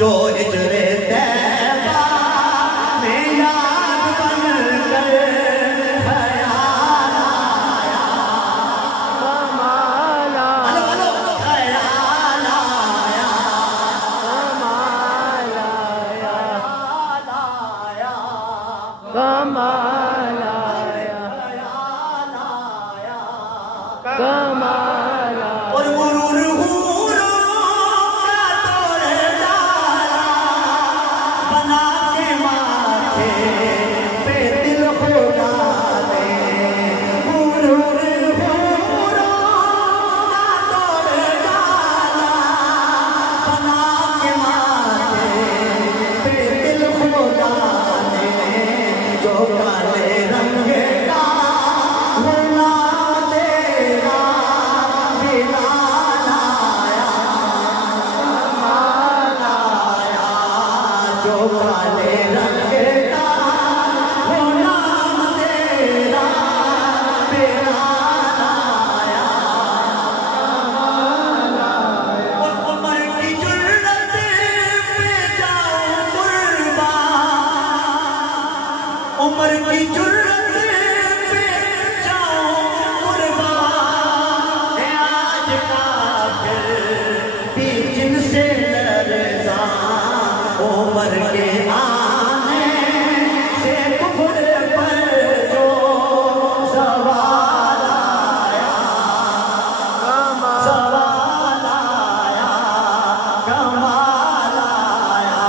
जो हिजरे तैबा में याद बनकर ख्याल आया, कमाल आया, ख्याल आया, कमाल आया, कमाल आया, कमाल आया। और उम्र की जुर्रत पे जाऊं कुर्बान, आज काफिर भी जिनसे लरज़ा, उम्र के आने से कुफ्र पर जो सवाल आया, सवाल आया, कमाल आया।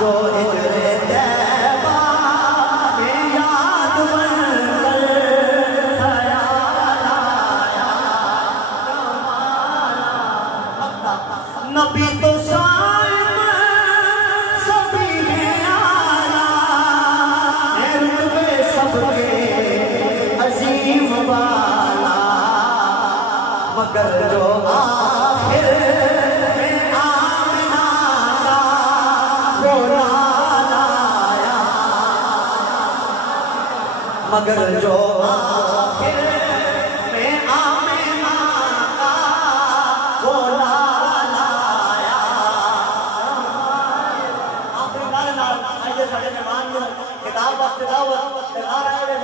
जो हिजरे नबी तो साहिब सभी है आला, रुतबे सबके अजीम वाला, मगर जो आखिर में आमिना का वो लाल आया, मगर जो आखिर में आमिना का वो किताब वास्ते दावत